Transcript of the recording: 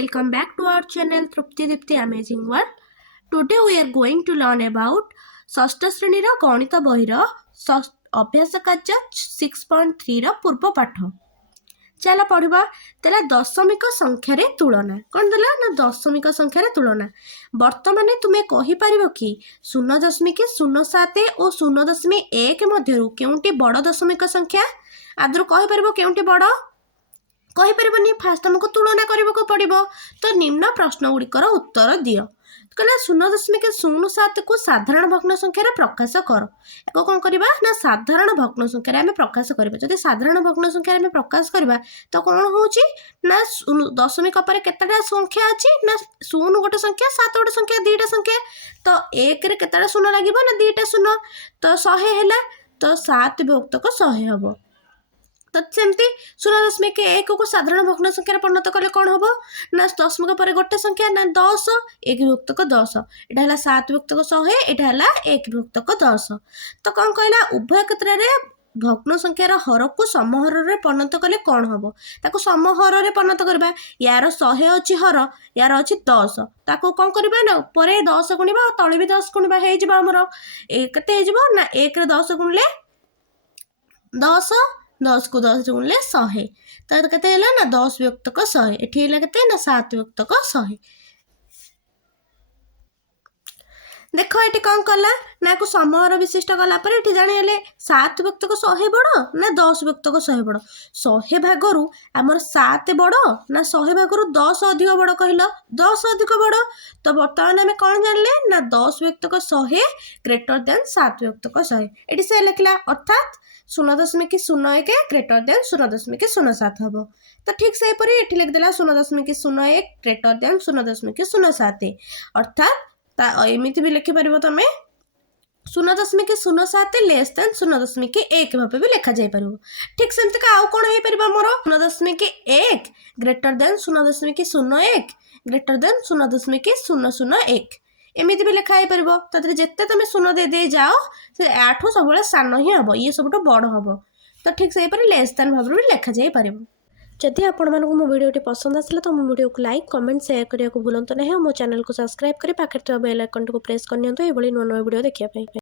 welcome back to our channel Trupti Dipti Amazing World. Today we are going to learn about ଷଷ୍ଠ ଶ୍ରେଣୀର ଗଣିତ ବହିର ଅଭ୍ୟାସ କାର୍ଯ୍ୟ 6.3 ର ପୂର୍ବ ପାଠ। ଚାଲ ପଢ଼ିବା। ତାହେଲେ ଦଶମିକ ସଂଖ୍ୟାରେ ତୁଳନା କ'ଣ ଦେଲା ନା ଦଶମିକ ସଂଖ୍ୟାରେ ତୁଳନା। ବର୍ତ୍ତମାନ ତୁମେ କହିପାରିବ କି 0.07 ଓ 0.1 ମଧ୍ୟରୁ କେଉଁଟି ବଡ଼ ଦଶମିକ ସଂଖ୍ୟା? ଆଦରୁ କହିପାରିବ କେଉଁଟି ବଡ଼? କହିପାରିବନି। ଫାଷ୍ଟ ଆମକୁ ତୁଳନା କରିବାକୁ ପଡ଼ିବ। ତ ନିମ୍ନ ପ୍ରଶ୍ନ ଗୁଡ଼ିକର ଉତ୍ତର ଦିଅ। କହିଲା 0.07 କୁ ସାଧାରଣ ଭଗ୍ନ ସଂଖ୍ୟାରେ ପ୍ରକାଶ କର। ଏହାକୁ କ'ଣ କରିବା ନା ସାଧାରଣ ଭଗ୍ନ ସଂଖ୍ୟାରେ ଆମେ ପ୍ରକାଶ କରିବା। ଯଦି ସାଧାରଣ ଭଗ୍ନ ସଂଖ୍ୟାରେ ଆମେ ପ୍ରକାଶ କରିବା ତ କ'ଣ ହେଉଛି ନା ଦଶମିକ ପରେ କେତେଟା ସଂଖ୍ୟା ଅଛି ନା 0 ଗୋଟେ ସଂଖ୍ୟା, 7 ଗୋଟେ ସଂଖ୍ୟା, 2ଟା ସଂଖ୍ୟା। ତ 1ରେ କେତେଟା ଶୂନ ଲାଗିବ ନା 2ଟା ଶୂନ। ତ 100 ହେଲା, ତ 7 ବିଭକ୍ତକ 100 ହେବ। ତ ସେମିତି 0.1 କୁ ସାଧାରଣ ଭଗ୍ନ ସଂଖ୍ୟାରେ ପରିଣତ କଲେ କ'ଣ ହେବ ନା ଦଶମିକ ପରେ ଗୋଟେ ସଂଖ୍ୟା ନା 10, 1 ବିଭକ୍ତକ 10। ଏଇଟା ହେଲା 7 ବିଭକ୍ତକ 100, ଏଇଟା ହେଲା 1 ବିଭକ୍ତକ 10। ତ କ'ଣ କହିଲା ଉଭୟ କ୍ଷେତ୍ରରେ ଭଗ୍ନ ସଂଖ୍ୟାର ହରକୁ ସମହରରେ ପରିଣତ କଲେ କ'ଣ ହେବ? ତାକୁ ସମହରରେ ପରିଣତ କରିବା। ୟାର 100 ଅଛି ହର, ୟାର ଅଛି 10। ତାକୁ କ'ଣ କରିବା ନା ଉପରେ 10 ଗୁଣିବା ଆଉ ତଳେ ବି 10 ଗୁଣିବା, ହେଇଯିବ ଆମର କେତେ ହେଇଯିବ ନା 1ରେ 10 ଗୁଣିଲେ 10, 10 କୁ 10 ଗୁଣିଲେ 100। ତ କେତେ ହେଲା ନା 10 ବିଭକ୍ତକ 100। ଏଠି ହେଲା କେତେ ନା 7 ବିଭକ୍ତକ 100। ଦେଖ ଏଠି କ'ଣ କଲା ନା କୁ ସମହର ବିଶିଷ୍ଟ କଲା ପରେ ଏଠି ଜାଣିଗଲେ 7 ବିଭକ୍ତକ 100 ବଡ଼ ନା 10 ବିଭକ୍ତକ 100 ବଡ଼। 100 ଭାଗରୁ ଆମର 7 ବଡ଼ ନା 100 ଭାଗରୁ 10 ଅଧିକ ବଡ଼ କହିଲ? 10 ଅଧିକ ବଡ଼। ତ ବର୍ତ୍ତମାନ ଆମେ କ'ଣ ଜାଣିଲେ ନା 10 ବିଭକ୍ତକ 100 ଗ୍ରେଟର ଦେନ୍ 7 ବିଭକ୍ତକ 100। ଏଠି ସେ ଲେଖିଲା ଅର୍ଥାତ୍ 0.01 ଗ୍ରେଟର ଦେନ୍ 0.07 ହେବ। ତ ଠିକ୍ ସେହିପରି ଏଠି ଲେଖିଦେଲା 0.01 ଗ୍ରେଟର ଦେନ୍ 0.07। ଅର୍ଥାତ୍ ଏମିତି ବି ଲେଖିପାରିବ ତମେ 0.07 ଲେସ୍ ଦେନ୍ 0.1 ଭାବେ ବି ଲେଖାଯାଇପାରିବ। ଠିକ୍ ସେମିତିକା ଆଉ କ'ଣ ହେଇପାରିବ ଆମର 0.1 ଗ୍ରେଟର ଦେନ୍ 0.01 ଗ୍ରେଟର ଦେନ୍ 0.001 ଏମିତି ବି ଲେଖା ହେଇପାରିବ। ତା ଦେହରେ ଯେତେ ତମେ ଶୂନ ଦେଇ ଯାଅ ସେ ଆଠୁ ସବୁବେଳେ ସାନ ହିଁ ହେବ, ଇଏ ସବୁଠୁ ବଡ଼ ହେବ। ତ ଠିକ୍ ସେହିପରି ଲେସ୍ ଦେନ୍ ଭାବରେ ବି ଲେଖାଯାଇପାରିବ। ଯଦି ଆପଣମାନଙ୍କୁ ମୋ ଭିଡ଼ିଓଟି ପସନ୍ଦ ଆସିଲା ତ ମୋ ଭିଡ଼ିଓକୁ ଲାଇକ୍, କମେଣ୍ଟ, ସେୟାର କରିବାକୁ ଭୁଲନ୍ତୁ ନାହିଁ। ଆଉ ମୋ ଚ୍ୟାନେଲକୁ ସବସ୍କ୍ରାଇବ୍ କରି ପାଖରେ ଥିବା ବେଲ୍ ଆଇକନ୍ଟିକୁ ପ୍ରେସ୍ କରିନିଅନ୍ତୁ ଏଭଳି ନୂଆ ନୂଆ ଭିଡ଼ିଓ ଦେଖିବା ପାଇଁ।